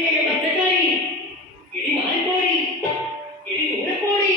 ఇది మధ్యకారి ఇది మాయకోడి ఇది ఊరకోడి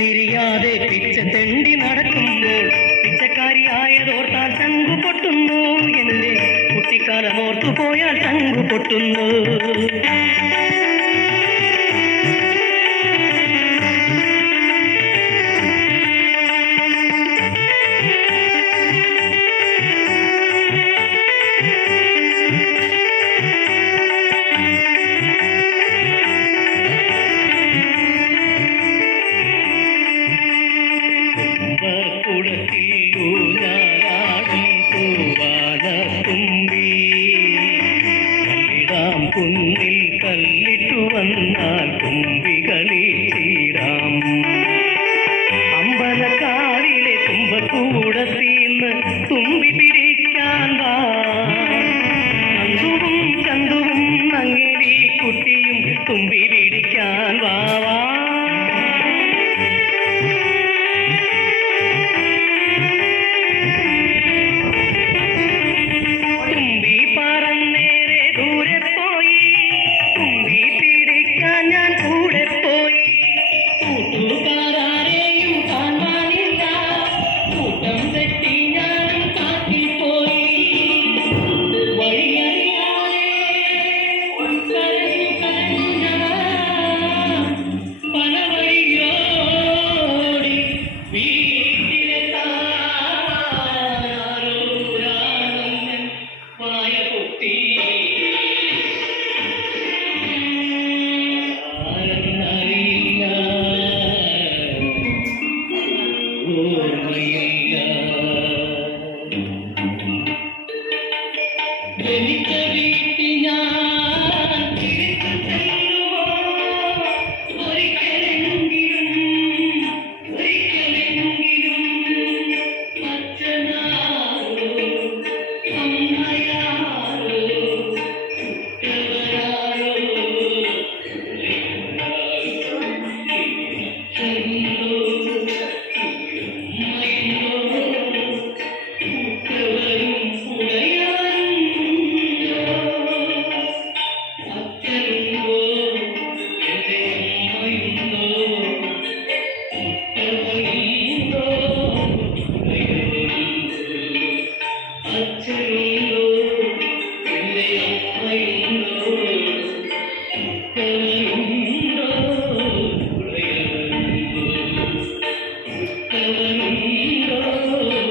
തിരിയാതെ പിച്ച തെണ്ടി നടക്കുമ്പോൾ പിച്ചക്കാരിയായതോർത്താൽ ചങ്കു പൊട്ടുന്നു. എന്റെ കുട്ടിക്കാലം ഓർത്തു പോയാൽ ചങ്കു പൊട്ടുന്നു. കുന്നിൽ കല്ലിട്ടു വന്നാൽ തുമ്പികളിൽ തീരാം അമ്പലക്കാവിലെ തുമ്പക്കൂടത്തീന്ന് തുമ്പി പിടിക്കാൻ വാ. കന്തുവും കന്തുവും അങ്ങേരി കുട്ടിയും തുമ്പി പിടിക്കാൻ വാ. വീട്ടിൽ ഞാൻ തിരിച്ചു ीरो